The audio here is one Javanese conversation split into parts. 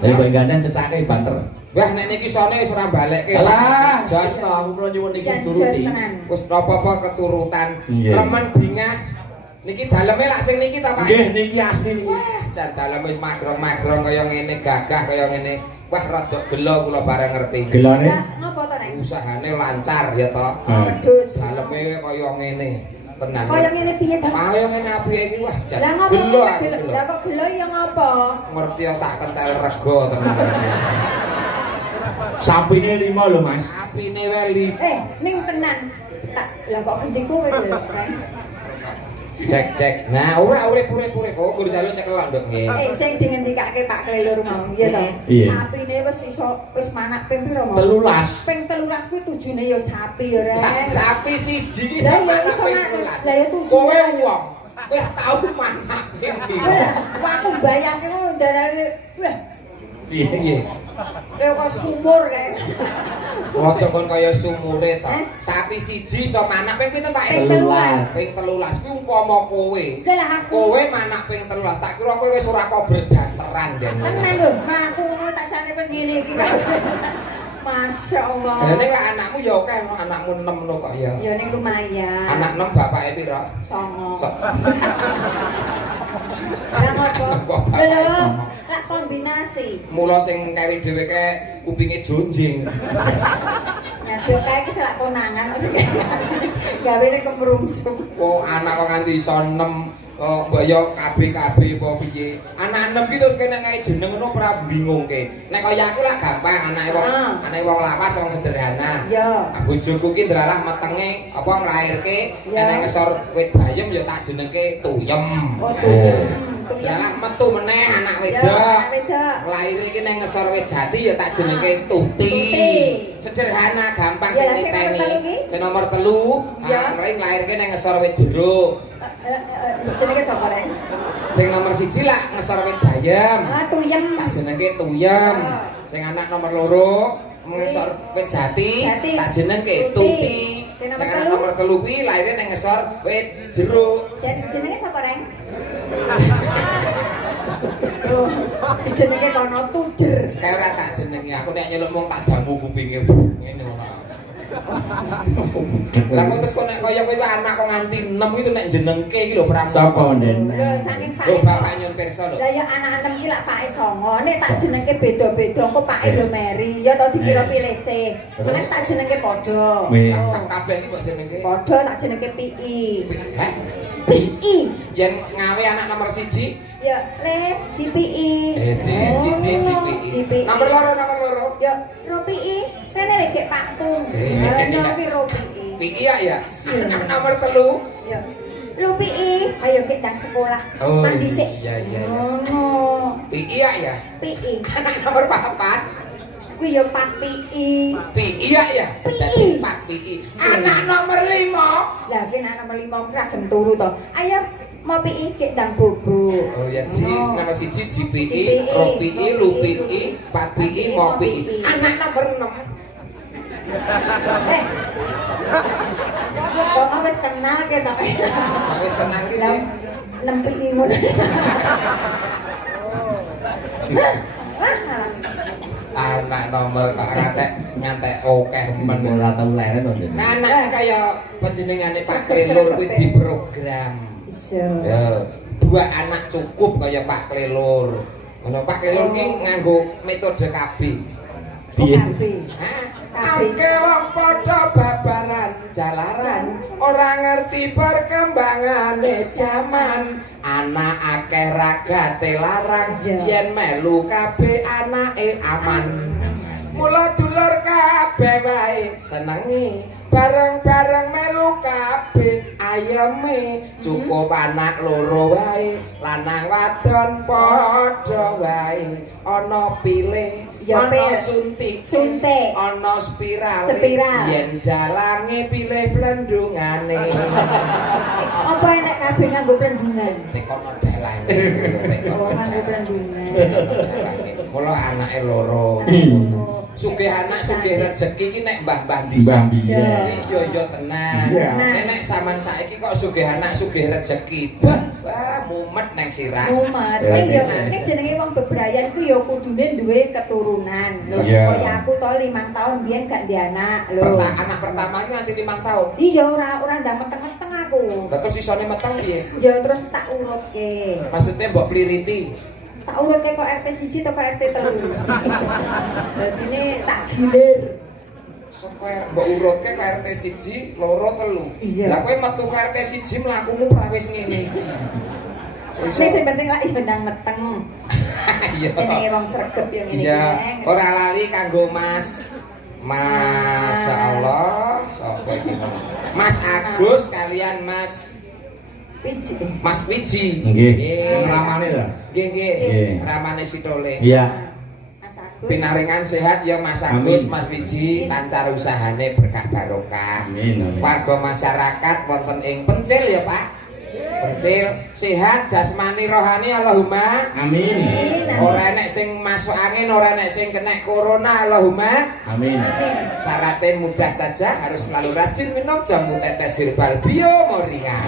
Lah kok gandeng cecake banter. Wah nek niki sone wis ora balekke. Alah, jos aku kula nyuwun niki Jan turuti. jos tenan. wis apa-apa keturutan. Iya. Remen bingah. Niki daleme lak sing niki ta Pak? Nggih niki asli niki. Wah, jan daleme wis magrong-magrong kaya ngene, gagah kaya ngene. Wah rada gelo kula bareng ngerti. Gelane Lah ngopo to nek? Usahane lancar ya to. Wedhus. Daleme kaya ngene. Tenan. Kaya ngene piye to? Kaya ngene apike iki wah jan Lah ngopo gelo nek aku gelo? gelo. Lah kok gelo ya ngopo? Ngerti tak kentel rego tenan. sapine 5 lho Mas. Apine weli. Ning tenan. Tak lah kok gendhe kowe lho, Ren. Cek. Nah, ora urip-urip. Oh, guru jalu cekelok nduk nggih. Sing dingendikake Pak Klelur mau, ya to. Iya. Sapine wis manak ping piro mau? 13. Ping 13 kuwi tujune ya sapi ya, Ren. Sapi siji iki Lah, sama ya iso ping nak. 13. Lah, ya tujuh. Kowe wong wis tau manak ping piro? Wah, aku bayangke ngono darane. Wah, Piye? kaya kok sumur kae. Aja kon kaya sumure to. Eh? Sapi siji iso manak ping pinten, Pak? Ping 13. Ping 13 kuwi umpama kowe. Lah aku. Kowe manak ping 13, tak kira kowe wis ora kok berdasteran den. Tenan lho, aku ngono tak sane wis ngene iki. Masya Allah. Lah nek lak anakmu ya akeh, anakmu 6 lho kok ya. Ya ning lumayan. Anak 6 bapake piro? Songo. Sok. Lah ngopo? Bapake Lho, songo. lak kombinasi. Mula sing keri dheweke kupinge jonjing. Nyaduk kae iki selak konangan kok sing gawene kemrungsung. Oh, anak kok nganti iso 6 oh, mbok yo KB apa piye. Anak 6 ki terus kene ngae jeneng ngono ora bingungke. Nek kaya aku lah gampang, anake wong lawas, wong sederhana. Ya. Bojoku ki ndralah metenge apa nglairke Ya. enek ngesor wit bayem ya tak jenengke Tuyem. Oh, tuyem. Lah metu meneh anak Ya, wedok. anak wedok. Laire iki ning ngesor wit jati ya tak jenengke Tuti. Tuti. Sederhana, gampang Ya, sing lah, sing nomor niteni. telu ki? Sing nomor 3, Ya. nglairke ning ngesor wit jeruk. Jenenge sapa rek? Sing nomor 1 lah ngesor wit bayem. Ah, tuyem. Tak jenengke Tuyem. Ya. Sing anak nomor 2 ngesor wit jati, Jati. tak jenengke Tuti. Tuti. Sing Sing nomor anak telu? nomor 3 kuwi laire ning ngesor wit jeruk. Jenenge sapa rek? Oh, dijenenge kono tujer. Kayak ora tak jenengi, aku nek nyeluk mung tak damu kupinge. Ngene ngono. Lah kok terus kok nek kaya kowe anak kok nganti 6 itu nek jenengke iki lho pramu. Sapa Den? Lho, saking Lho Pak. bapak nyun pirsa lho. Lah ya anak 6 ki lak pake songo, nek tak jenengke beda-beda engko pake lho Mary, ya to dikira pilih sih. Nek tak jenengke padha. Wih. Oh. Kabeh iki mbok jenengke. Padha tak jenengke PI. Hah? PI. Yen ngawe anak nomor 1, Ya, le GPI. GPI. Nomor 2. Ya, ROPI. Kene lek gek Pakung. Eh. Ana ki ROPI. PI ya. Iya. Nomor 3. Ya. ROPI. Ayo gek nang sekolah. Oh, Mandi sik. iya. Ngono. PI ya. PI. Nomor 4. Kuwi ya 4 PI. PI ya. Dadi 4 PI. Anak nomor 5. Lah ki anak nomor 5 ra gem turu to. Ayo mau PI gek ndang bobo. Oh ya, nomor 1 GPI, GPI, ROPI, LUPI, 4PI, MOPI. Anak nomor 6. Kok wis kenal ke to. Aku wis kenal iki. Lah 6 PI ngono. Anak nomor kok ngantek akeh men. Ora tau leren to Den. Nah, anak kaya panjenengane Pak Klelur kuwi diprogram. Iso. Ya, 2 anak cukup kaya Pak Klelur. Ngono Pak Klelur ki nganggo metode KB. Piye? Hah? Angke wong padha babaran jalaran, ora ngerti perkembangane jaman. Anak akeh ragate larang, yen melu kabeh anake aman. Mula dulur kabeh wae senengi, bareng-bareng melu kabeh ayeme. Cukup anak loro wae, lanang wadon padha wae. Ana pilih, ana suntik, ana spiral. Yen dalange pilih plendungane. Apa enek kabeh nganggo plendungan? Tekono dalange. Oh, nganggo plendungan. Mula anake loro. sugih anak sugih rezeki iki nek mbah-mbah dhisik. Mbah biyen. Iya tenan. Iya. Nek sampean saiki kok sugih anak sugih rezeki. Wah, mumet nang sirah. Mumet. Nek jenenge wong bebrayan ku ya kudune duwe keturunan. Lho, Iya. kaya aku to 5 tahun biyen gak di anak. Lho. Anak pertama iki nganti 5 tahun. Iya ora ndang meteng-meteng aku. Lah terus isone meteng piye? Ya terus tak urutke. Maksudnya mbok pliriti. Tak urutke kok RT 1 atau kok RT 3. Dadine tak gilir. Square mbok urutke ke RT 1, 2, 3. Iya. Lah kowe metu ke RT 1 mlakumu prawis ngene iki. Nek sing penting lak yo ndang meteng. Iya. Jenenge wong sregep yo ngene Iya, iki. ora lali kanggo Mas. Masya Allah, sapa iki mau? Mas Agus kalian Mas Piji. Mas Wiji. Nggih. Nggih. Ramane lah. Nggih nggih. Nggih. Ramane Sitole. Iya. Mas Agus. Pinaringan sehat ya Mas Agus, Amin. Mas Wiji, lancar usahane berkah barokah. Amin. Amin. Warga masyarakat wonten ing Pencil ya Pak. Pencil sehat jasmani rohani Allahumma. Amin. Ora enek sing masuk angin, ora enek sing kena corona Allahumma. Amin. Amin. Syaratnya mudah saja, harus selalu rajin minum jamu tetes herbal bio moringa.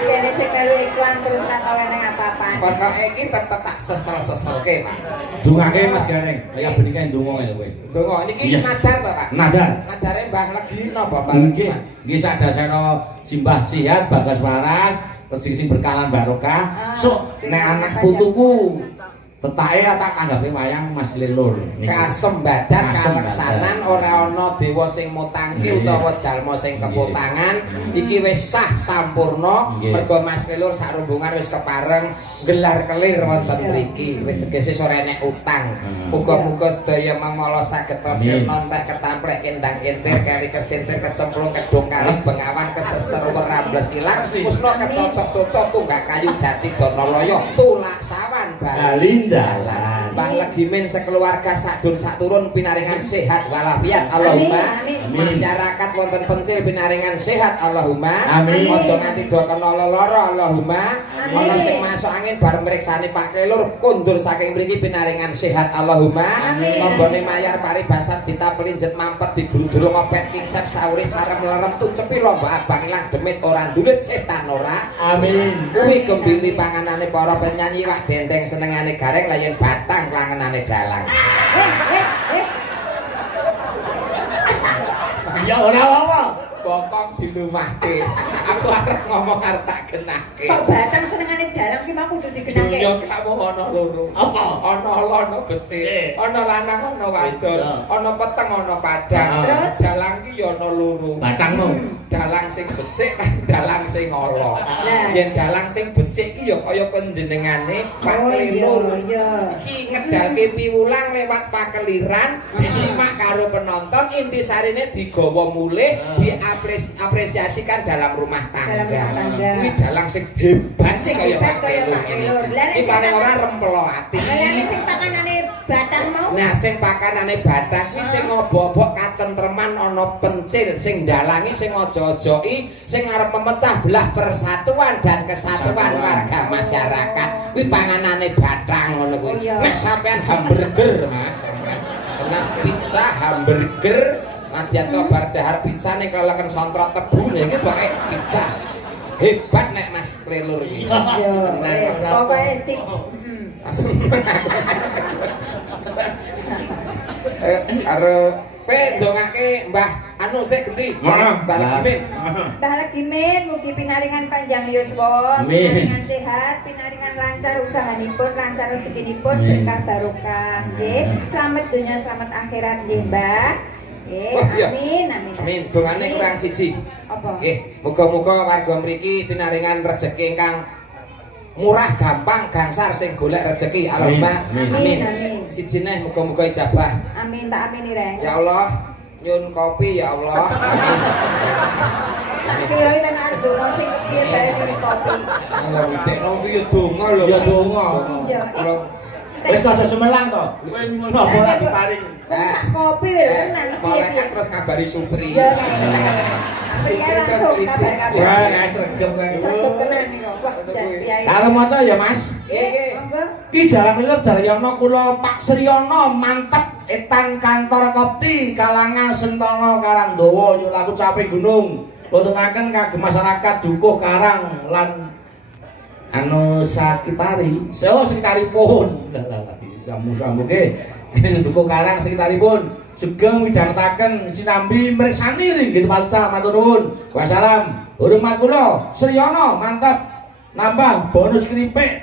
Kene sing melu iklan terus ora tau eneng apa-apa. Pokoknya iki tetep tak sesel-seselke Pak. Dungake Mas Gareng. Kaya benika ndonga ngene kowe. Dongo niki Iya. nadar to Pak. Nadar. Nadare Mbah Legino Bapak Nggih. Legino. Nggih sadasana simbah sihat bagas waras, rezeki sing berkah lan barokah. Sok nek anak putuku tetake tak anggape wayang Mas Lelur niki. Kasembadan Kasembadan. kaleksanan ora ana dewa sing mutangke Nggih. utawa jalma sing Nggih. keputangan iki wis sah sampurna Nggih. mergo Mas Kelur sak rombongan wis kepareng gelar kelir wonten mriki wis tegese ora enek utang. Muga-muga sedaya mamala saged Amin. sirna entek ketamplek kendang kentir kali kesintir kecemplung kedung kali bengawan keseser werambles ilang musna kecocok-cocok tunggak kayu jati Donaloyo tulak sawan Balindalan. Mbah Legimin sekeluarga sadun saturun pinaringan sehat walafiat Allahumma. Amin, amin. Masyarakat wonten Pencil pinaringan sehat Allahumma. Amin. Aja nganti do kena lara Allahumma. Amin. Ana sing masuk angin bar mriksani Pak Kelur kundur saking mriki pinaringan sehat Allahumma. Amin. Tombone mayar paribasan kita pelinjet mampet digrudul ngopet kiksep sauri sarem lerem tuncepi lomba abang ilang demit ora ndulit setan ora. Amin. Kuwi kembili panganane para penyanyi wak dendeng senengane gareng layan batang klangenane dalang. Ya ora apa. Bokong dilumahke. Aku arep ngomong arep tak genahke. Kok batang senengane dalang ki mau kudu digenake. Dunya kamu ana loro. Apa? Ana ana becik, ana lanang ana wadon, ana peteng ana padang. Terus? Dalang ki ya ana loro. Batangmu. Dalang sing becik lan dalang sing ala. Lah. Yen dalang sing becik ki ya kaya panjenengane Pak Oh Kelur. iya. Ki ngedalke piwulang lewat pakeliran disimak karo penonton intisarine digawa mulih diapresiasikan dalam rumah tangga. Dalam rumah tangga. Kuwi dalang sing hebat Sing kaya hebat Pak kaya Kelur. Pak Kelur. Lah nek Iki sing paling ora pakan- rempelo ati. Lah nek sing pakanane batang mau. Nah sing pakanane badak ki sing ngobok-obok katentreman ana Pencil, sing dalangi sing aja-ajoki, sing arep memecah belah persatuan dan kesatuan warga masyarakat. Kuwi panganane batang ngono Oh, kuwi. iya. Nek sampean hamburger Mas, sampean kena pizza hamburger Nadyan to bar dahar pizza ning keleken sontrot tebu niki pokoke pizza. Hebat nek Mas Kelur iki. Iya. Tenang, Wis Mas. pokoke sik. Langsung karo kowe ndongake Mbah anu sik genti Ngono. Mbah Legimin. Mbah Legimin mugi pinaringan panjang yuswa, Amin. pinaringan sehat, pinaringan lancar usahanipun, lancar rezekinipun, Amin. berkah barokah nggih. Selamat dunia, selamat akhirat nggih, Mbah. Nggih, Oh, iya. amin, amin. Amin. Dongane kurang siji. Apa? Nggih, muga-muga warga mriki pinaringan rejeki ingkang murah gampang gangsar sing golek rejeki Allahumma Amin. Amin, amin. Siji neh muga-muga ijabah. Amin, tak amini reng. Ya Allah, nyun kopi ya Allah. Amin. Tak kira iki tenan donga sing kepiye bae nyuri kopi. Allah witekno kuwi ya donga lho. Ya donga. Iya. Kula Wis aja semelang to. Kowe ngono apa ora diparing. Sak kopi lho tenan piye Malaikat piye. terus ngabari Supri. Ya. Amrika langsung kabar-kabar. Wah, sregep kowe. Sregep tenan iki kok. Wah, jan piye. Karo maca ya, Mas. Nggih, nggih. Monggo. Ki dalang Kelur Daryono kula Pak Sriono mantep Etan Kantor Kopti kalangan Sentana Karangdawa yo laku capek gunung botenaken kagem masyarakat Dukuh Karang lan sakitari sekitaripun kamu sambuke Dukuh Karang sekitaripun sugeng midhangetaken sinambi mriksani ringgih palca matur nuwun wassalam hormat kula Sriyana mantap nambah bonus keripik